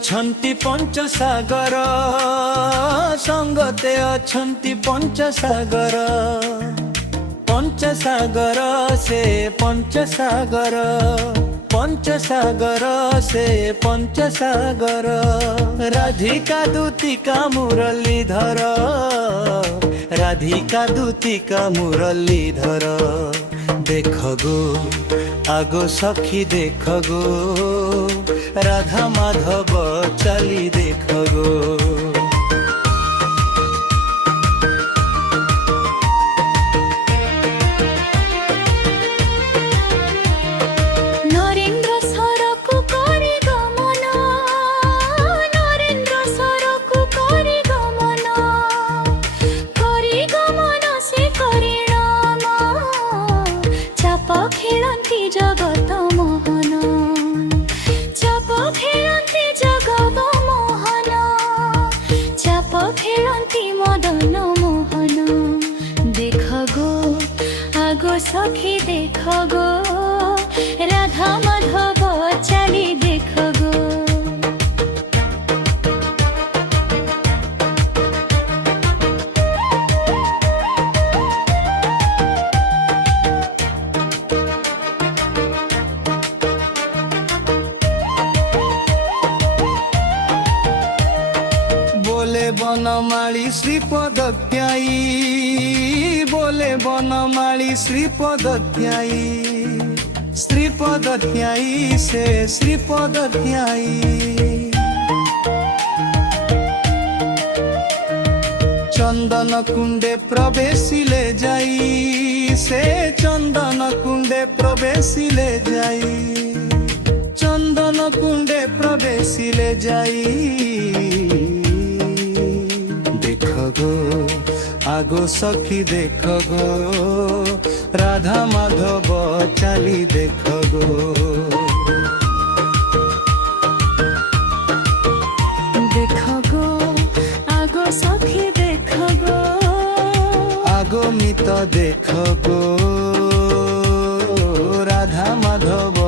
ଅଛନ୍ତି ପଞ୍ଚସାଗର, ସଙ୍ଗତେ ଅଛନ୍ତି ପଞ୍ଚସାଗର। ପଞ୍ଚସାଗର ସେ ପଞ୍ଚସାଗର, ପଞ୍ଚସାଗର ସେ ପଞ୍ଚସାଗର। ରାଧିକା ଦୂତିକା ମୁରଲୀଧର, রাধিকা দূতিকা মুরলীধর। দেখ গো আগো সখী দেখ গো, রাধা মাধব চালি দেখ গো। জগত মোহন চাপ খেলন্তি, জগত মোহন চাপ খেলন্তি মদন মোহন। দেখ গো আগো সখী দেখ গো, রাধা মাধব চালি দেখ গো। बोले बनमाली श्रीपद ध्यायी, बोले बनमाली श्रीपद ध्यायी। श्रीपद ध्यायी से श्रीपद ध्यायी। चंदन कुंडे प्रवेशिले जाई, से चंदन कुंडे प्रवेशिले जाई। चंदन कुंडे प्रवेशिले जाई। देख गो আগো সখী দেখ গো, রাধা মাধব চালি দেখ গো। দেখ গো আগো সখী দেখ গো, আগো মিত দেখ গো, রাধা মাধব